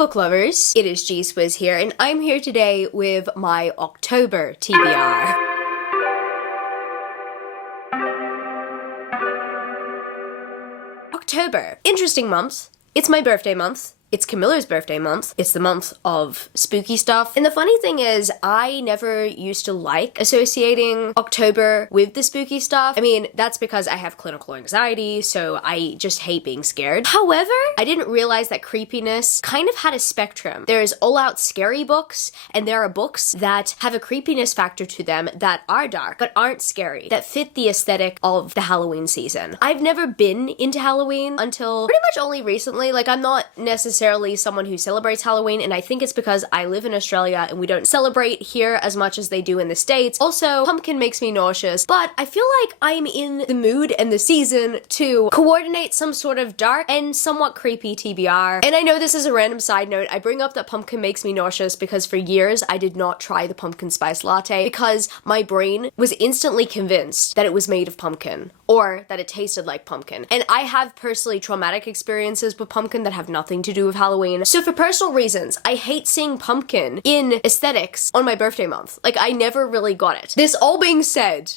book lovers? It is G Swizz here, and I'm here today with my October TBR. October. Interesting month. It's my birthday month. It's Camilla's birthday month. It's the month of spooky stuff. And the funny thing is, I never used to like associating October with the spooky stuff. I mean, that's because I have clinical anxiety, so I just hate being scared. However, I didn't realize that creepiness kind of had a spectrum. There's all-out scary books, and there are books that have a creepiness factor to them that are dark, but aren't scary, that fit the aesthetic of the Halloween season. I've never been into Halloween until pretty much only recently. Like, I'm not necessarily someone who celebrates Halloween, and I think it's because I live in Australia and we don't celebrate here as much as they do in the States. Also, pumpkin makes me nauseous, but I feel like I'm in the mood and the season to coordinate some sort of dark and somewhat creepy TBR. And I know this is a random side note. I bring up that pumpkin makes me nauseous because for years I did not try the pumpkin spice latte because my brain was instantly convinced that it was made of pumpkin or that it tasted like pumpkin. And I have personally traumatic experiences with pumpkin that have nothing to do with Halloween. So for personal reasons, I hate seeing pumpkin in aesthetics on my birthday month. Like, I never really got it. This all being said,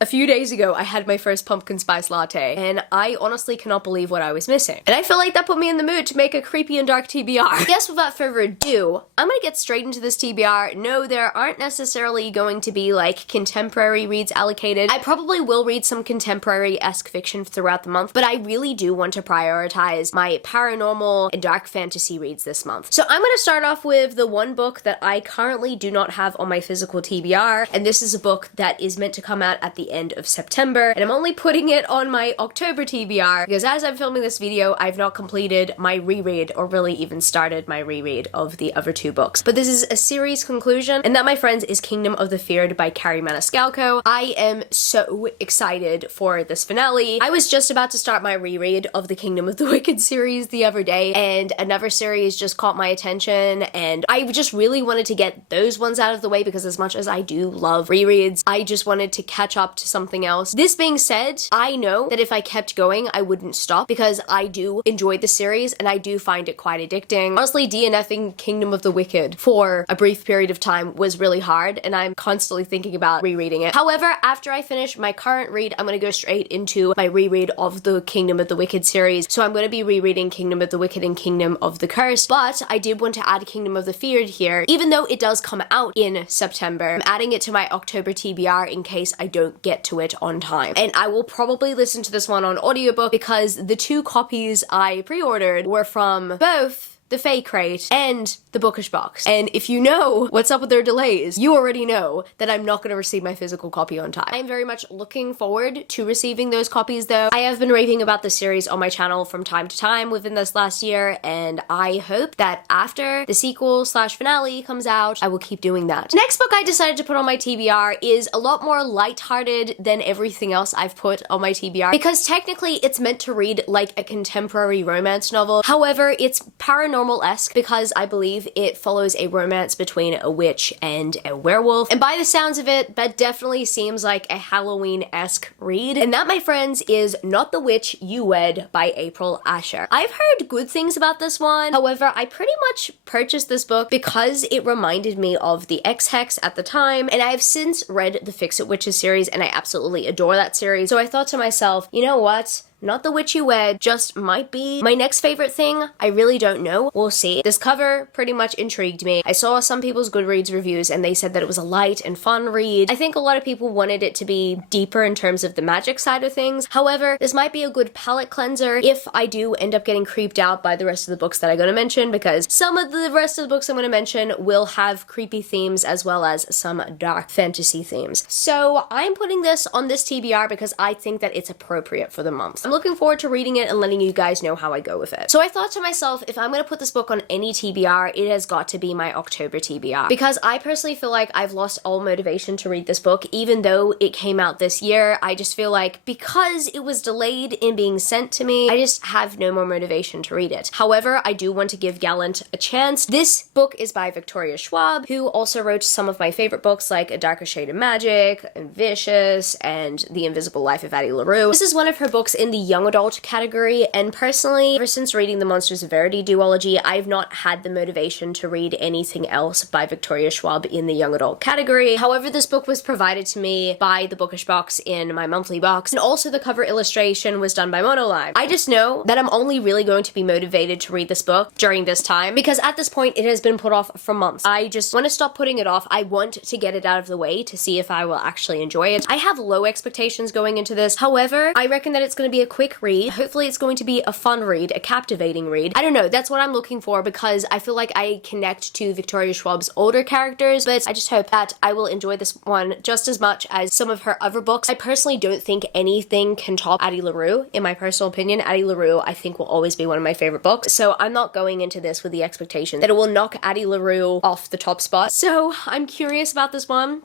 a few days ago, I had my first pumpkin spice latte, and I honestly cannot believe what I was missing. And I feel like that put me in the mood to make a creepy and dark TBR. I guess without further ado, I'm gonna get straight into this TBR. No, there aren't necessarily going to be, like, contemporary reads allocated. I probably will read some contemporary-esque fiction throughout the month, but I really do want to prioritize my paranormal and dark fantasy reads this month. So I'm gonna start off with the one book that I currently do not have on my physical TBR, and this is a book that is meant to come out at the end of September, and I'm only putting it on my October TBR because as I'm filming this video, I've not completed my reread or really even started my reread of the other two books. But this is a series conclusion, and that, my friends, is Kingdom of the Feared by Kerri Maniscalco. I am so excited for this finale. I was just about to start my reread of the Kingdom of the Wicked series the other day, and another series just caught my attention, and I just really wanted to get those ones out of the way because as much as I do love rereads, I just wanted to catch up to something else. This being said, I know that if I kept going, I wouldn't stop because I do enjoy the series and I do find it quite addicting. Honestly, DNFing Kingdom of the Wicked for a brief period of time was really hard, and I'm constantly thinking about rereading it. However, after I finish my current read, I'm gonna go straight into my reread of the Kingdom of the Wicked series. So I'm gonna be rereading Kingdom of the Wicked and Kingdom of the Curse, but I did want to add Kingdom of the Feared here, even though it does come out in September. I'm adding it to my October TBR in case I don't get to it on time. And I will probably listen to this one on audiobook because the two copies I pre-ordered were from both the Fae Crate and the Bookish Box. And if you know what's up with their delays, you already know that I'm not going to receive my physical copy on time. I'm very much looking forward to receiving those copies though. I have been raving about the series on my channel from time to time within this last year, and I hope that after the sequel/finale comes out, I will keep doing that. The next book I decided to put on my TBR is a lot more lighthearted than everything else I've put on my TBR because technically it's meant to read like a contemporary romance novel. However, it's paranormal-esque because I believe it follows a romance between a witch and a werewolf. And by the sounds of it, that definitely seems like a Halloween-esque read. And that, my friends, is Not the Witch You Wed by April Asher. I've heard good things about this one. However, I pretty much purchased this book because it reminded me of the Ex-Hex at the time, and I have since read the Fix-It Witches series, and I absolutely adore that series. So I thought to myself, you know what? Not the Witch You Wed just might be my next favorite thing. I really don't know. We'll see. This cover pretty much intrigued me. I saw some people's Goodreads reviews and they said that it was a light and fun read. I think a lot of people wanted it to be deeper in terms of the magic side of things. However, this might be a good palette cleanser if I do end up getting creeped out by the rest of the books that I'm going to mention, because some of the rest of the books I'm going to mention will have creepy themes as well as some dark fantasy themes. So I'm putting this on this TBR because I think that it's appropriate for the month. I'm looking forward to reading it and letting you guys know how I go with it. So I thought to myself, if I'm going to put this book on any TBR, it has got to be my October TBR. Because I personally feel like I've lost all motivation to read this book, even though it came out this year. I just feel like because it was delayed in being sent to me, I just have no more motivation to read it. However, I do want to give Gallant a chance. This book is by Victoria Schwab, who also wrote some of my favorite books like A Darker Shade of Magic, and Vicious, and The Invisible Life of Addie LaRue. This is one of her books in the the young adult category, and personally, ever since reading the Monsters of Verity duology, I've not had the motivation to read anything else by Victoria Schwab in the young adult category. However, this book was provided to me by the Bookish Box in my monthly box, and also the cover illustration was done by Monolive. I just know that I'm only really going to be motivated to read this book during this time, because at this point it has been put off for months. I just want to stop putting it off. I want to get it out of the way to see if I will actually enjoy it. I have low expectations going into this. However, I reckon that it's going to be a quick read. Hopefully it's going to be a fun read, a captivating read. I don't know, that's what I'm looking for, because I feel like I connect to Victoria Schwab's older characters, but I just hope that I will enjoy this one just as much as some of her other books. I personally don't think anything can top Addie LaRue, in my personal opinion. Addie LaRue, I think, will always be one of my favorite books, so I'm not going into this with the expectation that it will knock Addie LaRue off the top spot. So I'm curious about this one.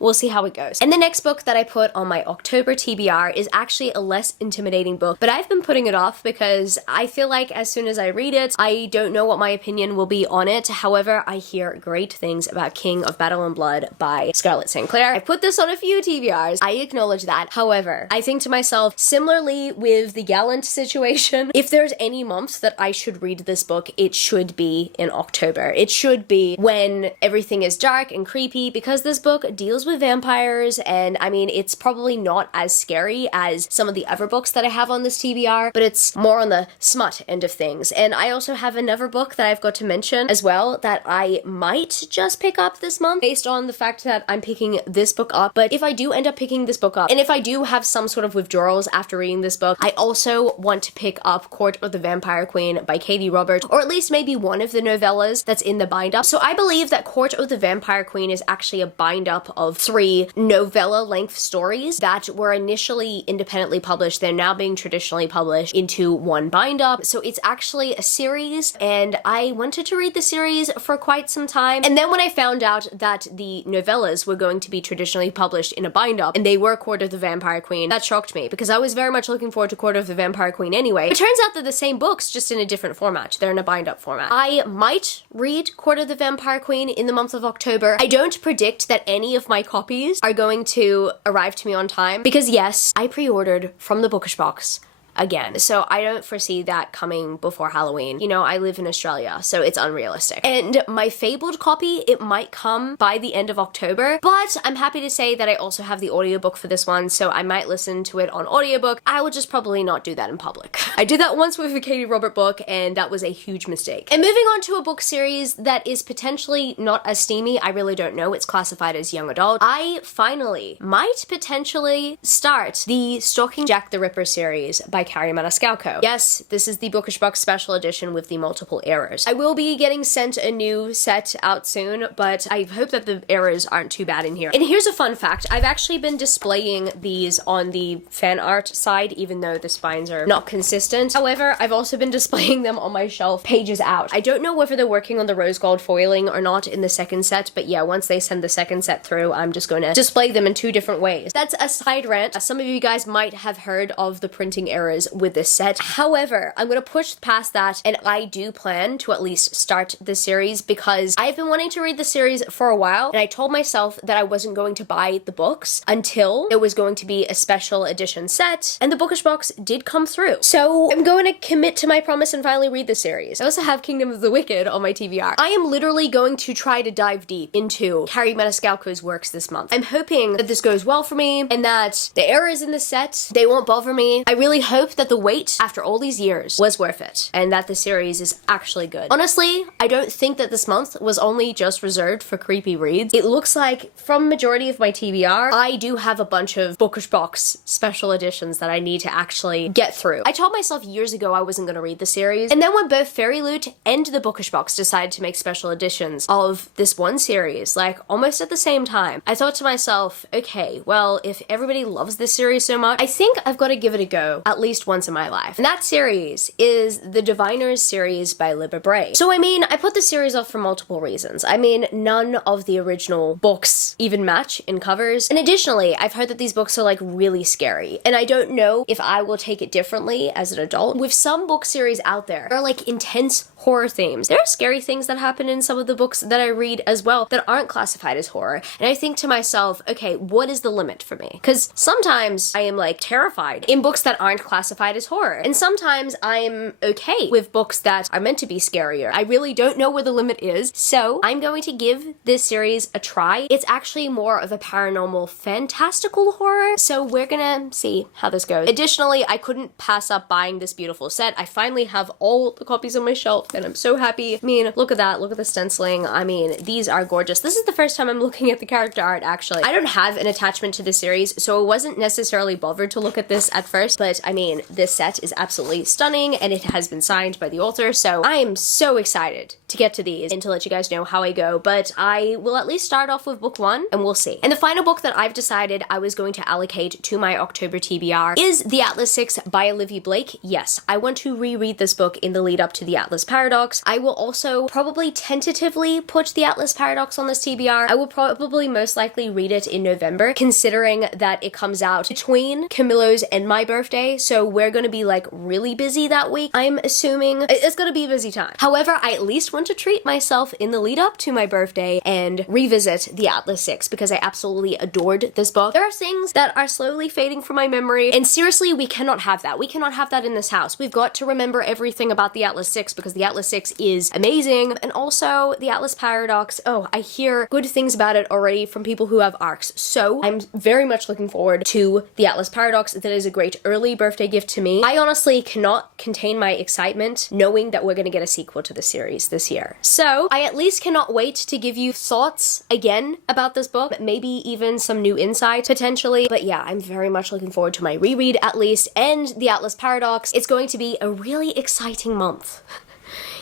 We'll see how it goes. And the next book that I put on my October TBR is actually a less intimidating book, but I've been putting it off because I feel like as soon as I read it, I don't know what my opinion will be on it. However, I hear great things about King of Battle and Blood by Scarlett St. Clair. I put this on a few TBRs. I acknowledge that. However, I think to myself, similarly with the Gallant situation, if there's any month that I should read this book, it should be in October. It should be when everything is dark and creepy, because this book deals with vampires, and I mean, it's probably not as scary as some of the other books that I have on this TBR, but it's more on the smut end of things. And I also have another book that I've got to mention as well that I might just pick up this month based on the fact that I'm picking this book up. But if I do end up picking this book up, and if I do have some sort of withdrawals after reading this book, I also want to pick up Court of the Vampire Queen by Katie Roberts, or at least maybe one of the novellas that's in the bind-up. So I believe that Court of the Vampire Queen is actually a bind-up of 3 novella-length stories that were initially independently published. They're now being traditionally published into one bind-up. So it's actually a series, and I wanted to read the series for quite some time. And then when I found out that the novellas were going to be traditionally published in a bind-up, and they were Court of the Vampire Queen, that shocked me, because I was very much looking forward to Court of the Vampire Queen anyway. It turns out they're the same books, just in a different format. They're in a bind-up format. I might read Court of the Vampire Queen in the month of October. I don't predict that any of my copies are going to arrive to me on time, because yes, I pre-ordered from the Bookish Box again, so I don't foresee that coming before Halloween. You know, I live in Australia, so it's unrealistic. And my Fabled copy, it might come by the end of October, but I'm happy to say that I also have the audiobook for this one, so I might listen to it on audiobook. I will just probably not do that in public. I did that once with a Katie Robert book, and that was a huge mistake. And moving on to a book series that is potentially not as steamy, I really don't know, it's classified as young adult. I finally might potentially start the Stalking Jack the Ripper series by Carrie Maniscalco. Yes, this is the Bookish Box special edition with the multiple errors. I will be getting sent a new set out soon, but I hope that the errors aren't too bad in here. And here's a fun fact. I've actually been displaying these on the fan art side, even though the spines are not consistent. However, I've also been displaying them on my shelf pages out. I don't know whether they're working on the rose gold foiling or not in the second set, but yeah, once they send the second set through, I'm just going to display them in 2 different ways. That's a side rant. Some of you guys might have heard of the printing errors with this set. However, I'm going to push past that, and I do plan to at least start the series, because I've been wanting to read the series for a while, and I told myself that I wasn't going to buy the books until it was going to be a special edition set, and the Bookish Box did come through. So I'm going to commit to my promise and finally read the series. I also have Kingdom of the Wicked on my TBR. I am literally going to try to dive deep into Carrie Maniscalco's works this month. I'm hoping that this goes well for me, and that the errors in the set, they won't bother me. I really hope that the wait after all these years was worth it, and that the series is actually good. Honestly, I don't think that this month was only just reserved for creepy reads. It looks like from majority of my TBR, I do have a bunch of Bookish Box special editions that I need to actually get through. I told myself years ago I wasn't going to read the series, and then when both Fairy Loot and the Bookish Box decided to make special editions of this one series, like almost at the same time, I thought to myself, okay, well, if everybody loves this series so much, I think I've got to give it a go, at least least once in my life. And that series is the Diviners series by Libba Bray. So I mean, I put the series off for multiple reasons. I mean, none of the original books even match in covers. And additionally, I've heard that these books are like really scary. And I don't know if I will take it differently as an adult. With some book series out there, there are like intense horror themes. There are scary things that happen in some of the books that I read as well that aren't classified as horror. And I think to myself, okay, what is the limit for me? Because sometimes I am like terrified in books that aren't classified as horror. And sometimes I'm okay with books that are meant to be scarier. I really don't know where the limit is. So I'm going to give this series a try. It's actually more of a paranormal fantastical horror. So we're gonna see how this goes. Additionally, I couldn't pass up buying this beautiful set. I finally have all the copies on my shelf and I'm so happy. I mean, look at that. Look at the stenciling. I mean, these are gorgeous. This is the first time I'm looking at the character art, actually. I don't have an attachment to the series, so I wasn't necessarily bothered to look at this at first, but I mean, this set is absolutely stunning and it has been signed by the author, so I am so excited to get to these and to let you guys know how I go, but I will at least start off with book 1 and we'll see. And the final book that I've decided I was going to allocate to my October TBR is The Atlas 6 by Olivia Blake. Yes, I want to reread this book in the lead up to The Atlas Paradox. I will also probably tentatively put The Atlas Paradox on this TBR. I will probably most likely read it in November, considering that it comes out between Camillo's and my birthday, so we're gonna be like really busy that week. I'm assuming it's gonna be a busy time. However, I at least want to treat myself in the lead up to my birthday and revisit The Atlas 6 because I absolutely adored this book. There are things that are slowly fading from my memory, and seriously, we cannot have that. We cannot have that in this house. We've got to remember everything about The Atlas 6 because The Atlas 6 is amazing. And also, The Atlas Paradox, oh, I hear good things about it already from people who have ARCs. So I'm very much looking forward to The Atlas Paradox. That is a great early birthday gift to me. I honestly cannot contain my excitement knowing that we're gonna get a sequel to the series this year. So I at least cannot wait to give you thoughts again about this book, maybe even some new insight potentially. But yeah, I'm very much looking forward to my reread at least, and The Atlas Paradox. It's going to be a really exciting month.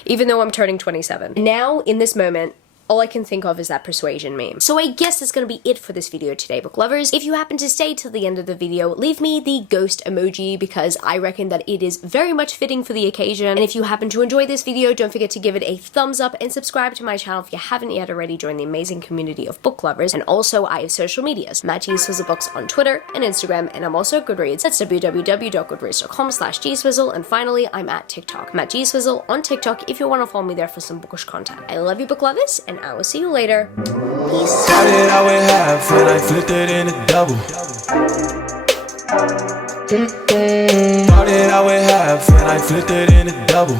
Even though I'm turning 27. Now, in this moment, all I can think of is that persuasion meme. So I guess that's gonna be it for this video today, book lovers. If you happen to stay till the end of the video, leave me the ghost emoji because I reckon that it is very much fitting for the occasion. And if you happen to enjoy this video, don't forget to give it a thumbs up and subscribe to my channel if you haven't yet already. Join the amazing community of book lovers. And also, I have social medias. Matt G Swizzle Books on Twitter and Instagram, and I'm also at Goodreads. That's www.goodreads.com/gswizzle. And finally, I'm at TikTok. Matt G Swizzle on TikTok if you want to follow me there for some bookish content. I love you, book lovers, and I will see you later. Peace. Started out with half and I flipped it into double. Started out with half and I flipped it into double.